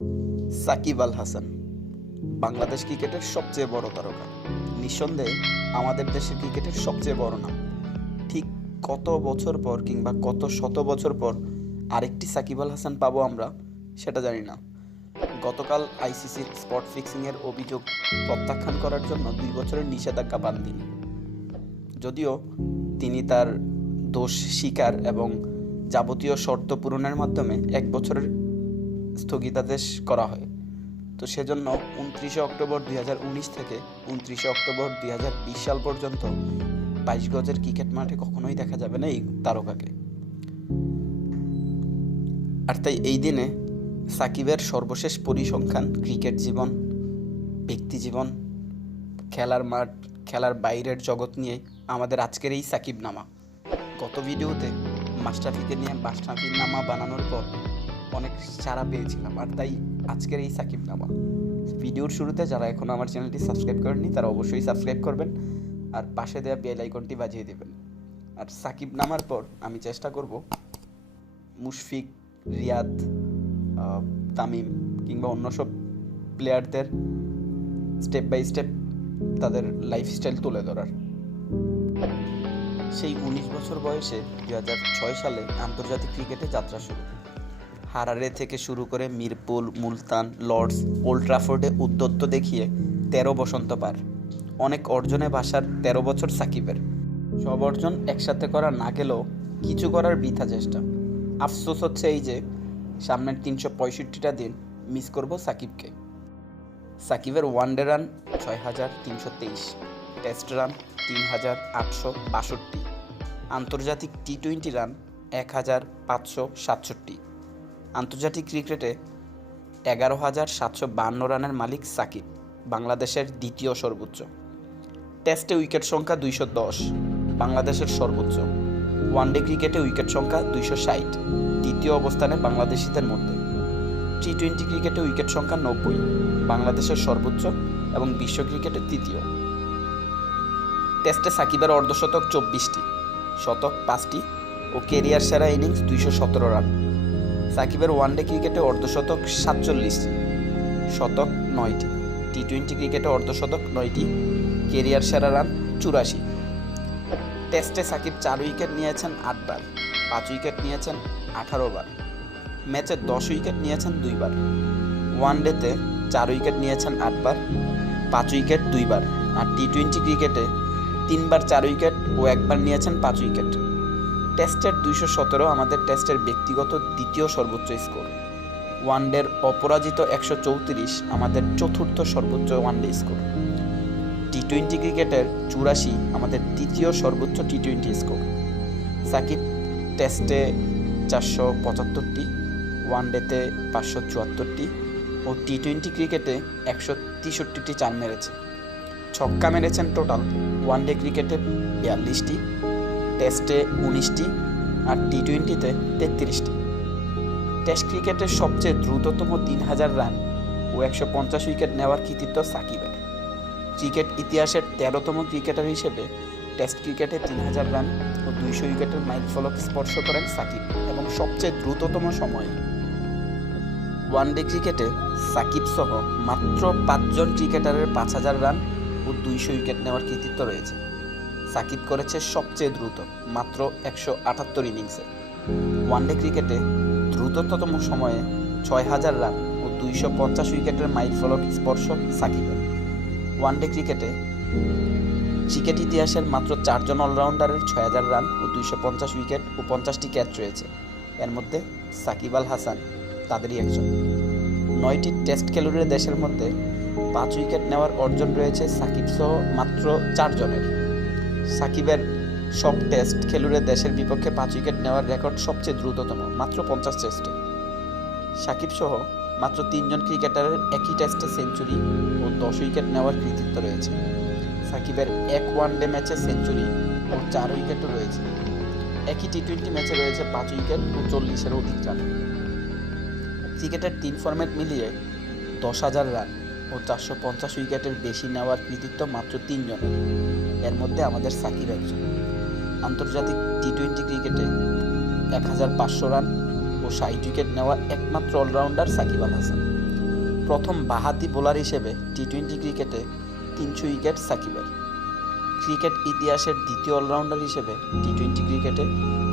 সাকিব আল হাসান বাংলাদেশ ক্রিকেটের সবচেয়ে বড় তারকা। নিঃসন্দেহে আমাদের দেশের ক্রিকেটের সবচেয়ে বড় নাম। ঠিক কত বছর পর কিংবা কত শত বছর পর আরেকটি সাকিব আল হাসান পাবো আমরা, সেটা জানি না। গতকাল আইসিসির স্পট ফিক্সিংয়ের অভিযোগ প্রত্যাখ্যান করার জন্য 2 বছরের নিষেধাজ্ঞা পান তিনি। যদিও তিনি তার দোষ স্বীকার এবং যাবতীয় শর্ত পূরণের মাধ্যমে 1 বছরের স্থগিতাদেশ করা হয়। তো সেজন্য 29 অক্টোবর 2019 থেকে 29 অক্টোবর 2020 সাল পর্যন্ত 22 গজের ক্রিকেট মাঠে কখনোই দেখা যাবে না এই তারকাকে। আর তাই এই দিনে সাকিবের সর্বশেষ পরিসংখ্যান, ক্রিকেট জীবন, ব্যক্তি জীবন, খেলার মাঠ, খেলার বাইরের জগৎ নিয়ে আমাদের আজকের এই সাকিব নামা। গত ভিডিওতে মাশরাফিকে নিয়ে মাশরাফির নামা বানানোর পর অনেক সাড়া পেয়েছিলাম, আর তাই আজকের এই সাকিব নামা। ভিডিওর শুরুতে যারা এখনও আমার চ্যানেলটি সাবস্ক্রাইব করেননি তারা অবশ্যই সাবস্ক্রাইব করবেন আর পাশে দেওয়া বেল আইকনটি বাজিয়ে দেবেন। আর সাকিব নামার পর আমি চেষ্টা করব মুশফিক, রিয়াদ, তামিম কিংবা অন্য সব প্লেয়ারদের স্টেপ বাই স্টেপ তাদের লাইফস্টাইল তুলে ধরার। সেই 19 বছর বয়সে 2006 সালে আন্তর্জাতিক ক্রিকেটে যাত্রা শুরু। হারারে থেকে শুরু করে মিরপুর, মুলতান, লর্ডস, ওল্ড ট্রাফোর্ডে উদ্যত্ত দেখিয়ে 13 বসন্ত পার। অনেক অর্জনে ভাষার 13 বছর সাকিবের। সব অর্জন একসাথে করা না গেলেও কিছু করার বৃথা চেষ্টা। আফসোস হচ্ছে এই যে সামনের 365টা দিন মিস করব সাকিবকে। সাকিবের ওয়ানডে রান 6323, টেস্ট রান 3862, আন্তর্জাতিক টি-20 রান 1567। আন্তর্জাতিক ক্রিকেটে 11,752 রানের মালিক সাকিব, বাংলাদেশের দ্বিতীয় সর্বোচ্চ। টেস্টে উইকেট সংখ্যা 210, বাংলাদেশের সর্বোচ্চ। ওয়ানডে ক্রিকেটে উইকেট সংখ্যা 260, দ্বিতীয় অবস্থানে বাংলাদেশিদের মধ্যে। টি-20 ক্রিকেটে উইকেট সংখ্যা 90, বাংলাদেশের সর্বোচ্চ এবং বিশ্ব ক্রিকেটে তৃতীয়। টেস্টে সাকিবের অর্ধশতক 24টি, শতক 5টি ও কেরিয়ার সেরা ইনিংস 217 রান। সাকিবের ওয়ানডে ক্রিকেটে অর্ধশতক 47টি, শতক 9টি। টি-20 ক্রিকেটে অর্ধশতক 9টি, কেরিয়ার সেরা রান 84। টেস্টে সাকিব 4 উইকেট নিয়েছেন 8 বার, 5 উইকেট নিয়েছেন 18 বার, ম্যাচে 10 উইকেট নিয়েছেন 2 বার। ওয়ানডেতে 4 উইকেট নিয়েছেন 8 বার, 5 উইকেট 2 বার। আর টি-20 ক্রিকেটে 3 বার 4 উইকেট ও 1 বার নিয়েছেন 5 উইকেট। টেস্টের 217 আমাদের টেস্টের ব্যক্তিগত দ্বিতীয় সর্বোচ্চ স্কোর। ওয়ানডের অপরাজিত 134 আমাদের চতুর্থ সর্বোচ্চ ওয়ানডে স্কোর। টি-20 ক্রিকেটের 84 আমাদের তৃতীয় সর্বোচ্চ টি-20 স্কোর। সাকিব টেস্টে 475টি, ওয়ানডেতে 574টি ও টি-20 ক্রিকেটে 163টি চার মেরেছে। ছক্কা মেরেছেন টোটাল ওয়ানডে ক্রিকেটে 42টি, টেস্টে 19টি আর টি-20তে 33টি। টেস্ট ক্রিকেটের সবচেয়ে দ্রুততম 3000 রান ও 150 উইকেট নেওয়ার কৃতিত্ব সাকিবের। ক্রিকেট ইতিহাসের 13তম ক্রিকেটার হিসেবে টেস্ট ক্রিকেটে 3000 রান ও 200 উইকেটের মাইলফলক স্পর্শ করেন সাকিব এবং সবচেয়ে দ্রুততম সময়ে। ওয়ানডে ক্রিকেটে সাকিব সহ মাত্র 5 জন ক্রিকেটারের 5000 রান ও 200 উইকেট নেওয়ার কৃতিত্ব রয়েছে। সাকিব করেছে সবচেয়ে দ্রুত মাত্র 178 ইনিংসে। ওয়ানডে ক্রিকেটে দ্রুততম সময়ে 6000 রান ও 250 উইকেটের মাইলফলক স্পর্শ সাকিবের। ওয়ানডে ক্রিকেট ইতিহাসের মাত্র 4 জন অলরাউন্ডারের 6000 রান ও 250 উইকেট ও 50টি ক্যাচ রয়েছে। এর মধ্যে সাকিব আল হাসান তাদেরই একজন। 9টি টেস্ট খেলুড়ে দেশের মধ্যে 5 উইকেট নেওয়ার অর্জন রয়েছে সাকিব সহ মাত্র 4 জনের। সাকিবের সব টেস্ট খেলুড়ে দেশের বিপক্ষে 5 উইকেট নেওয়ার রেকর্ড সবচেয়ে দ্রুততম, মাত্র 50 টেস্টে। সাকিব সহ মাত্র 3 জন ক্রিকেটারের একই টেস্টে সেঞ্চুরি ও 10 উইকেট নেওয়ার কৃতিত্ব রয়েছে। সাকিবের এক ওয়ানডে ম্যাচে সেঞ্চুরি ও 4 উইকেটও রয়েছে। একই টি-20 ম্যাচে রয়েছে 5 উইকেট ও 40-এর অধিক রান। ক্রিকেটের 3 ফরম্যাট মিলিয়ে 10,000 রান ও 450 উইকেটের বেশি নেওয়ার কৃতিত্ব মাত্র 3 জনের। এর মধ্যে আমাদের সাকিব একজন। আন্তর্জাতিক টি-20 ক্রিকেটে 1500 রান ও 60 উইকেট নেওয়া একমাত্র অলরাউন্ডার সাকিব আল হাসান। প্রথম বাঁহাতি বোলার হিসেবে টি-20 ক্রিকেটে 300 উইকেট সাকিবের। ক্রিকেট ইতিহাসের দ্বিতীয় অলরাউন্ডার হিসেবে টি-20 ক্রিকেটে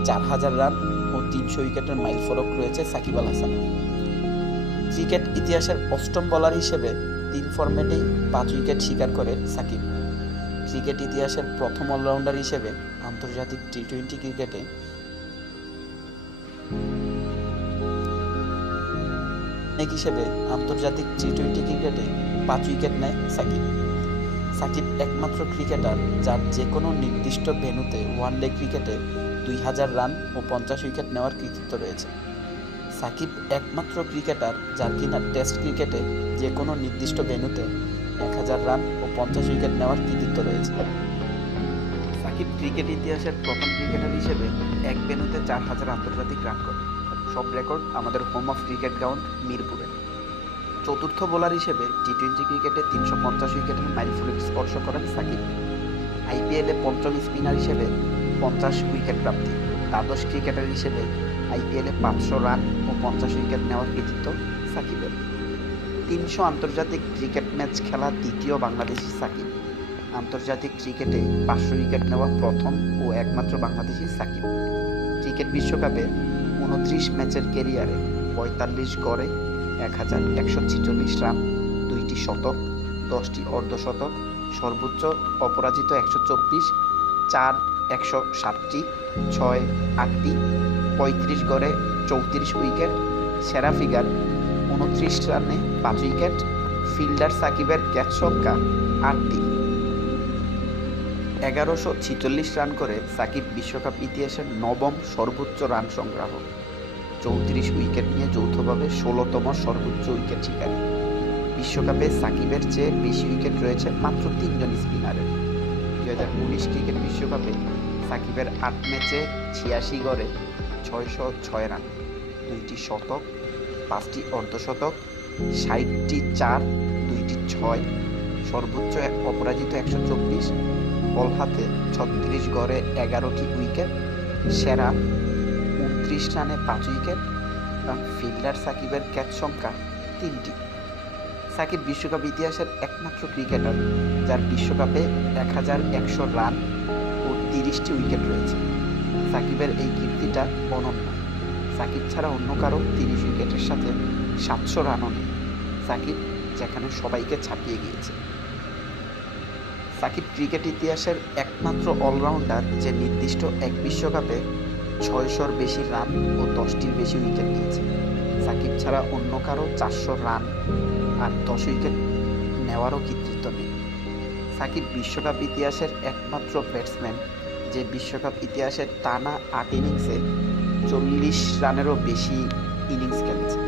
4000 রান ও 300 উইকেটের মাইলফলক রয়েছে সাকিব আল হাসানের। ক্রিকেট ইতিহাসের অষ্টম বোলার হিসেবে 3 ফরম্যাটেই 5 উইকেট শিকার করে সাকিব। ক্রিকেট ইতিহাসের প্রথম অলরাউন্ডার হিসেবে আন্তর্জাতিক টি-20 ক্রিকেটে হিসেবে আন্তর্জাতিক টি-20 ক্রিকেটে 5 উইকেট নেয় সাকিব। সাকিব একমাত্র ক্রিকেটার যার যে কোনো নির্দিষ্ট ভেন্যুতে ওয়ানডে ক্রিকেটে 2000 রান ও 50 উইকেট নেওয়ার কৃতিত্ব রয়েছে। সাকিব একমাত্র ক্রিকেটার যার কিনা টেস্ট ক্রিকেটে যে কোনো নির্দিষ্ট ভেন্যুতে 1000 রান ও 50 উইকেট নেওয়ার কৃতিত্ব রয়েছে। সাকিব ক্রিকেট ইতিহাসের প্রথম ক্রিকেটার হিসেবে এক ভেন্যুতে 4000 আন্তর্জাতিক রান করে। সব রেকর্ড আমাদের হোম অফ ক্রিকেট গ্রাউন্ড মিরপুরে। চতুর্থ বোলার হিসেবে টি-20 ক্রিকেটে 350 উইকেটের মাইলফলক স্পর্শ করেন সাকিব। আইপিএলে পঞ্চম স্পিনার হিসেবে 50 উইকেট প্রাপ্তি। দ্বাদশ ক্রিকেটার হিসেবে আইপিএলে 500 রান ও 50 উইকেট নেওয়ার কৃতিত্ব সাকিবের। 300 আন্তর্জাতিক ক্রিকেট ম্যাচ খেলা দ্বিতীয় বাংলাদেশি সাকিব। আন্তর্জাতিক ক্রিকেটে 500 উইকেট নেওয়া প্রথম ও একমাত্র বাংলাদেশি সাকিব। ক্রিকেট বিশ্বকাপে 29 ম্যাচের ক্যারিয়ারে 45 গড়ে 1146 রান, 2টি শতক, 10টি অর্ধশতক, সর্বোচ্চ অপরাজিত 124, 4 107টি, 6 8টি, 35 গড়ে 34 উইকেট, সেরা ফিগার 29 রানে 5 উইকেট, ফিল্ডার সাকিবের ক্যাচ সংখ্যা 8টি। 1146 রান করে সাকিব বিশ্বকাপ ইতিহাসের নবম সর্বোচ্চ রান সংগ্রাহক। 34 উইকেট নিয়ে যৌথভাবে 16তম সর্বোচ্চ উইকেট শিকারী। বিশ্বকাপে সাকিবের চেয়ে বেশি উইকেট রয়েছে মাত্র 3 জন স্পিনারের। 2019 ক্রিকেট বিশ্বকাপে সাকিবের 8 ম্যাচে 86 গড়ে 606 রান, 2টি শতক, 5টি অর্ধশতক, 60টি 4, 2টি 6, সর্বোচ্চ অপরাজিত 124, বল হাতে 36 গড়ে 11টি উইকেট, সেরা 29 রানে 5 উইকেট এবং ফিল্ডার সাকিবের ক্যাচ সংখ্যা 3টি। সাকিব বিশ্বকাপ ইতিহাসের একমাত্র ক্রিকেটার যার বিশ্বকাপে 1100 রান ও 30টি উইকেট রয়েছে। সাকিবের এই কীর্তিটা অনন্য। সাকিব ছাড়া অন্য কারো 30 উইকেটের সাথে 700 রানও নেই। সাকিব যেখানে সবাইকে ছাপিয়ে গিয়েছে। সাকিব ক্রিকেট ইতিহাসের একমাত্র অলরাউন্ডার যে নির্দিষ্ট এক বিশ্বকাপে 600-র বেশি রান ও 10টির বেশি উইকেট নিয়েছে। সাকিব ছাড়া অন্য কারো 400 রান আর 10 উইকেট নেওয়ারও কৃতিত্ব নেই। সাকিব বিশ্বকাপ ইতিহাসের একমাত্র ব্যাটসম্যান যে বিশ্বকাপ ইতিহাসের টানা 8 ইনিংসে 40 রানেরও বেশি ইনিংস খেলেছে।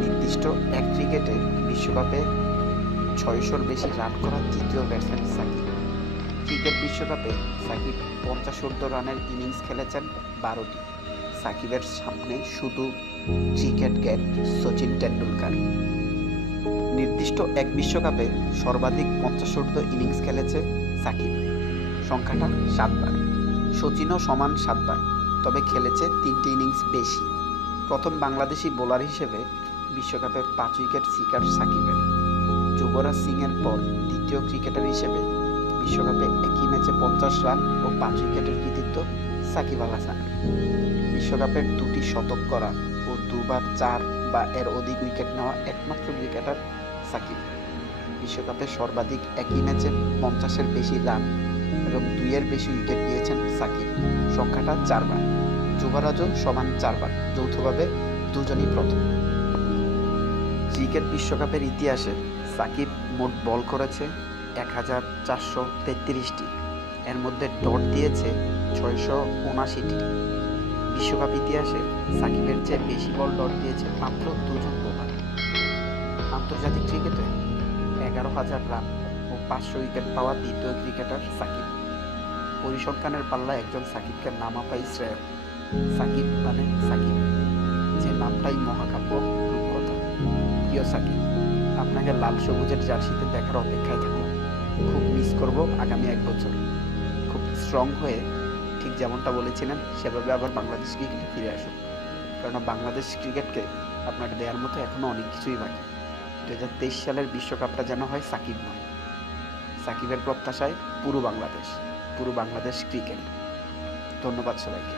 নির্দিষ্ট এক ক্রিকেটে বিশ্বকাপে 600-র বেশি রান করা তৃতীয় ব্যাটসম্যান সাকিব। ক্রিকেট বিশ্বকাপে সাকিব 50 রানের ইনিংস খেলেছেন 12টি। সাকিবের সামনে শুধু ক্রিকেট গ্যাট সচিন টেন্ডুলকার। নির্দিষ্ট এক বিশ্বকাপে সর্বাধিক 50 ইনিংস খেলেছে সাকিব, সংখ্যাটা 7 বার। সচিনও সমান 7 বার, তবে খেলেছে 3টি ইনিংস বেশি। প্রথম বাংলাদেশি বোলার হিসেবে বিশ্বকাপে 5 উইকেট শিকার সাকিবের। যুবরাজ সিংয়ের পর দ্বিতীয় ক্রিকেটার হিসেবে বিশ্বকাপে একই ম্যাচে 50 রান ও 5 উইকেটের কৃতিত্ব সাকিব আল হাসানের। বিশ্বকাপের 2টি শতক করা ও 2বার 4 বা এর অধিক উইকেট নেওয়া একমাত্র ক্রিকেটার সাকিব। বিশ্বকাপে সর্বাধিক একই ম্যাচে 50-এর বেশি রান এবং 2-এর বেশি উইকেট নিয়েছেন সাকিব, সংখ্যাটা 4 বার। যুবরাজও সমান 4 বার, যৌথভাবে দুজনই প্রথম। ক্রিকেট বিশ্বকাপের ইতিহাসে সাকিব মোট বল করেছে 1433টি, এর মধ্যে ডট দিয়েছে 679টি। বিশ্বকাপ ইতিহাসে সাকিবের চেয়ে বেশি বল ডট দিয়েছে মাত্র 2 জন বোলার। আন্তর্জাতিক ক্রিকেটে 11,000 রান ও 500 উইকেট পাওয়া দ্বিতীয় ক্রিকেটার সাকিব। পরিসংখ্যানের পাল্লায় একজন সাকিবকে নামাপাই শ্রেয়। সাকিব মানে সাকিব, যে নামটাই মহাকাব্য রূপকথা। প্রিয় সাকিব, আপনাকে লাল সবুজের জার্সিতে দেখার অপেক্ষায় থাকলাম। খুব মিস করব আগামী 1 বছর। খুব স্ট্রং হয়ে ঠিক যেমনটা বলেছিলেন সেভাবে আবার বাংলাদেশ ক্রিকেটে ফিরে আসুন, কারণ বাংলাদেশ ক্রিকেটকে আপনাকে দেওয়ার মতো এখনও অনেক কিছুই বাকি। 2023 সালের বিশ্বকাপটা যেন হয় সাকিব নয়, সাকিবের প্রত্যাশায় পুরো বাংলাদেশ ক্রিকেট। ধন্যবাদ সবাইকে।